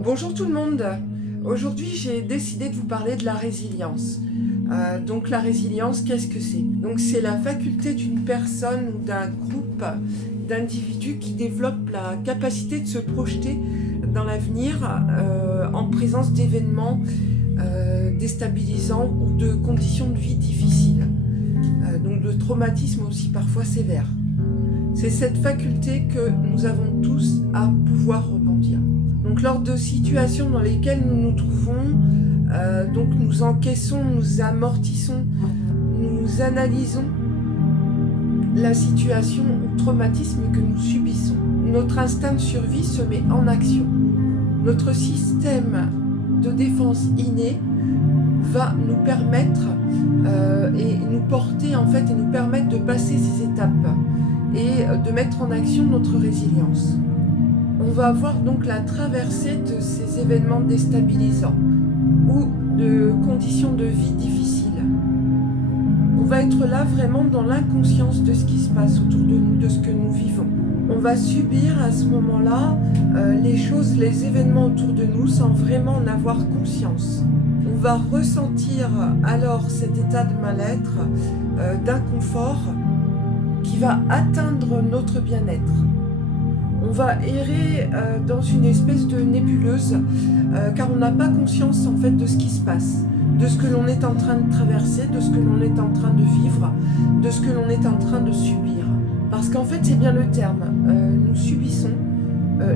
Bonjour tout le monde. Aujourd'hui, j'ai décidé de vous parler de la résilience. Donc la résilience, qu'est-ce que c'est? Donc c'est la faculté d'une personne ou d'un groupe d'individus qui développe la capacité de se projeter dans l'avenir en présence d'événements déstabilisants ou de conditions de vie difficiles. Donc de traumatismes aussi parfois sévères. C'est cette faculté que nous avons tous à pouvoir rebondir. Donc lors de situations dans lesquelles nous nous trouvons, donc nous encaissons, nous amortissons, nous analysons la situation ou traumatisme que nous subissons. Notre instinct de survie se met en action. Notre système de défense inné va nous permettre et nous porter en fait et nous permettre de passer ces étapes et de mettre en action notre résilience. On va avoir donc la traversée de ces événements déstabilisants ou de conditions de vie difficiles. On va être là vraiment dans l'inconscience de ce qui se passe autour de nous, de ce que nous vivons. On va subir à ce moment-là les choses, les événements autour de nous sans vraiment en avoir conscience. On va ressentir alors cet état de mal-être, d'inconfort qui va atteindre notre bien-être. On va errer dans une espèce de nébuleuse car on n'a pas conscience en fait de ce qui se passe, de ce que l'on est en train de traverser, de ce que l'on est en train de vivre, de ce que l'on est en train de subir. Parce qu'en fait c'est bien le terme, nous subissons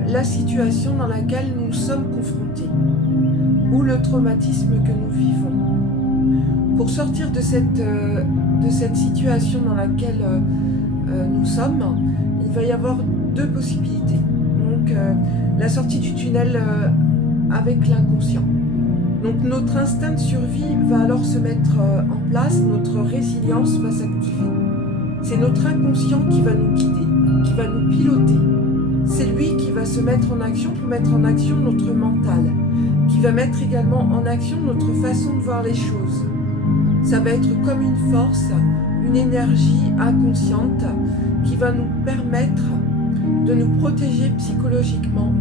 la situation dans laquelle nous sommes confrontés ou le traumatisme que nous vivons. Pour sortir de cette situation dans laquelle nous sommes, il va y avoir deux possibilités. Donc la sortie du tunnel avec l'inconscient. Donc notre instinct de survie va alors se mettre en place, notre résilience va s'activer. C'est notre inconscient qui va nous guider, qui va nous piloter. C'est lui qui va se mettre en action pour mettre en action notre mental, qui va mettre également en action notre façon de voir les choses. Ça va être comme une force, une énergie inconsciente qui va nous permettre de nous protéger psychologiquement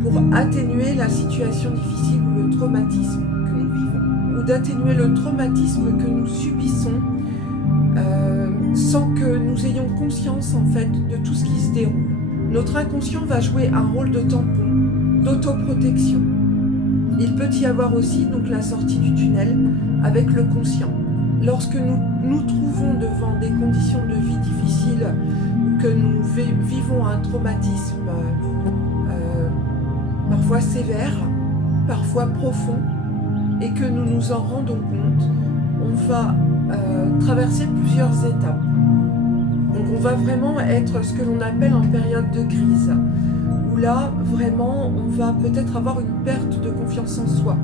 pour atténuer la situation difficile ou le traumatisme que nous vivons, ou d'atténuer le traumatisme que nous subissons sans que nous ayons conscience en fait de tout ce qui se déroule. Notre inconscient va jouer un rôle de tampon, d'autoprotection. Il peut y avoir aussi donc la sortie du tunnel avec le conscient. Lorsque nous nous trouvons devant des conditions de vie difficiles, que nous vivons un traumatisme parfois sévère, parfois profond, et que nous nous en rendons compte, on va traverser plusieurs étapes. Donc on va vraiment être ce que l'on appelle en période de crise, où là vraiment on va peut-être avoir une perte de confiance en soi,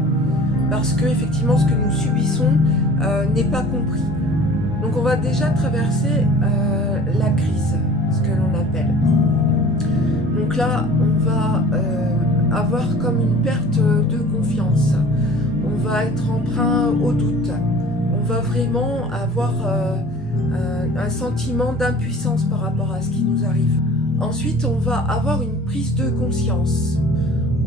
parce que effectivement ce que nous subissons n'est pas compris. Donc on va déjà traverser la crise, ce que l'on appelle. Donc là, on va avoir comme une perte de confiance. On va être emprunt au doute. On va vraiment avoir un sentiment d'impuissance par rapport à ce qui nous arrive. Ensuite, on va avoir une prise de conscience.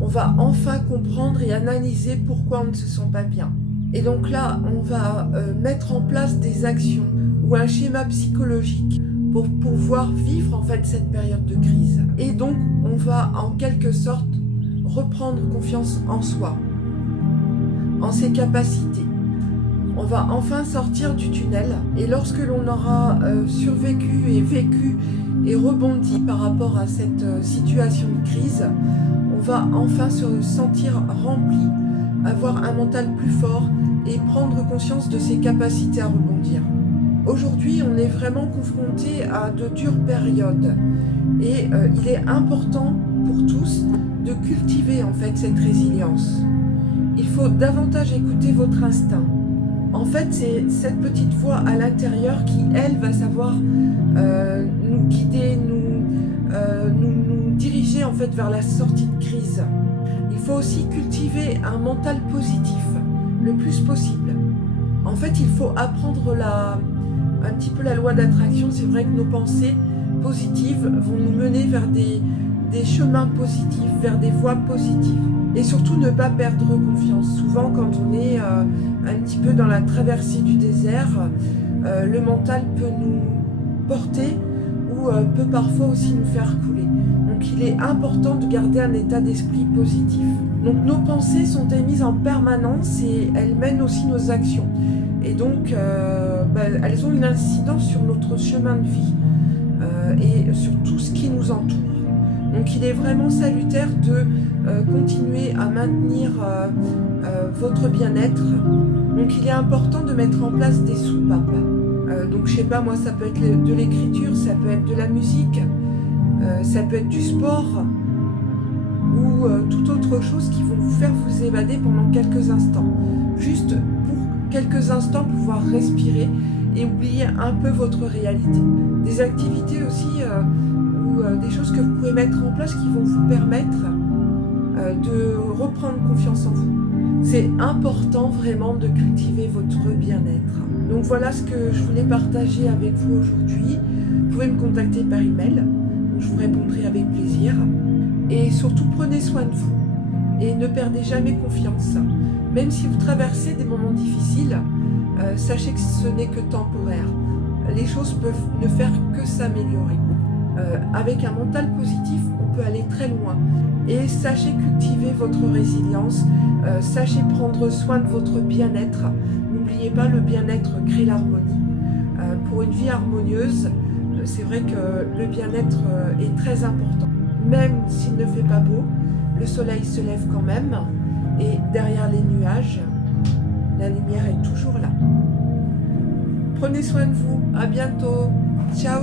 On va enfin comprendre et analyser pourquoi on ne se sent pas bien. Et donc là, on va mettre en place des actions ou un schéma psychologique pour pouvoir vivre en fait cette période de crise. Et donc, on va en quelque sorte reprendre confiance en soi, en ses capacités. On va enfin sortir du tunnel et lorsque l'on aura survécu et vécu et rebondi par rapport à cette situation de crise, on va enfin se sentir rempli, avoir un mental plus fort et prendre conscience de ses capacités à rebondir. Aujourd'hui, on est vraiment confronté à de dures périodes et il est important pour tous de cultiver en fait cette résilience. Il faut davantage écouter votre instinct. En fait, c'est cette petite voix à l'intérieur qui, elle, va savoir nous guider, nous diriger en fait vers la sortie de crise. Il faut aussi cultiver un mental positif le plus possible. En fait, il faut apprendre un petit peu la loi d'attraction. C'est vrai que nos pensées positives vont nous mener vers des chemins positifs, vers des voies positives. Et surtout ne pas perdre confiance. Souvent quand on est un petit peu dans la traversée du désert, le mental peut nous porter ou peut parfois aussi nous faire couler. Donc il est important de garder un état d'esprit positif. Donc nos pensées sont émises en permanence et elles mènent aussi nos actions. Et donc elles ont une incidence sur notre chemin de vie et sur tout ce qui nous entoure. Donc il est vraiment salutaire de continuer à maintenir votre bien-être. Donc il est important de mettre en place des soupapes. Donc je sais pas, moi ça peut être de l'écriture, ça peut être de la musique, ça peut être du sport ou toute autre chose qui vont vous faire vous évader pendant quelques instants. Juste pour quelques instants pouvoir respirer et oublier un peu votre réalité. Des activités aussi ou des choses que vous pouvez mettre en place qui vont vous permettre de reprendre confiance en vous. C'est important vraiment de cultiver votre bien-être. Donc voilà ce que je voulais partager avec vous aujourd'hui. Vous pouvez me contacter par email, je vous répondrai avec plaisir. Et surtout prenez soin de vous et ne perdez jamais confiance. Même si vous traversez des moments difficiles, sachez que ce n'est que temporaire. Les choses peuvent ne faire que s'améliorer. Avec un mental positif, on peut aller très loin. Et sachez cultiver votre résilience, sachez prendre soin de votre bien-être. N'oubliez pas, le bien-être crée l'harmonie. Pour une vie harmonieuse, c'est vrai que le bien-être est très important. Même s'il ne fait pas beau, le soleil se lève quand même. Et derrière les nuages, la lumière est toujours là. Prenez soin de vous. À bientôt. Ciao.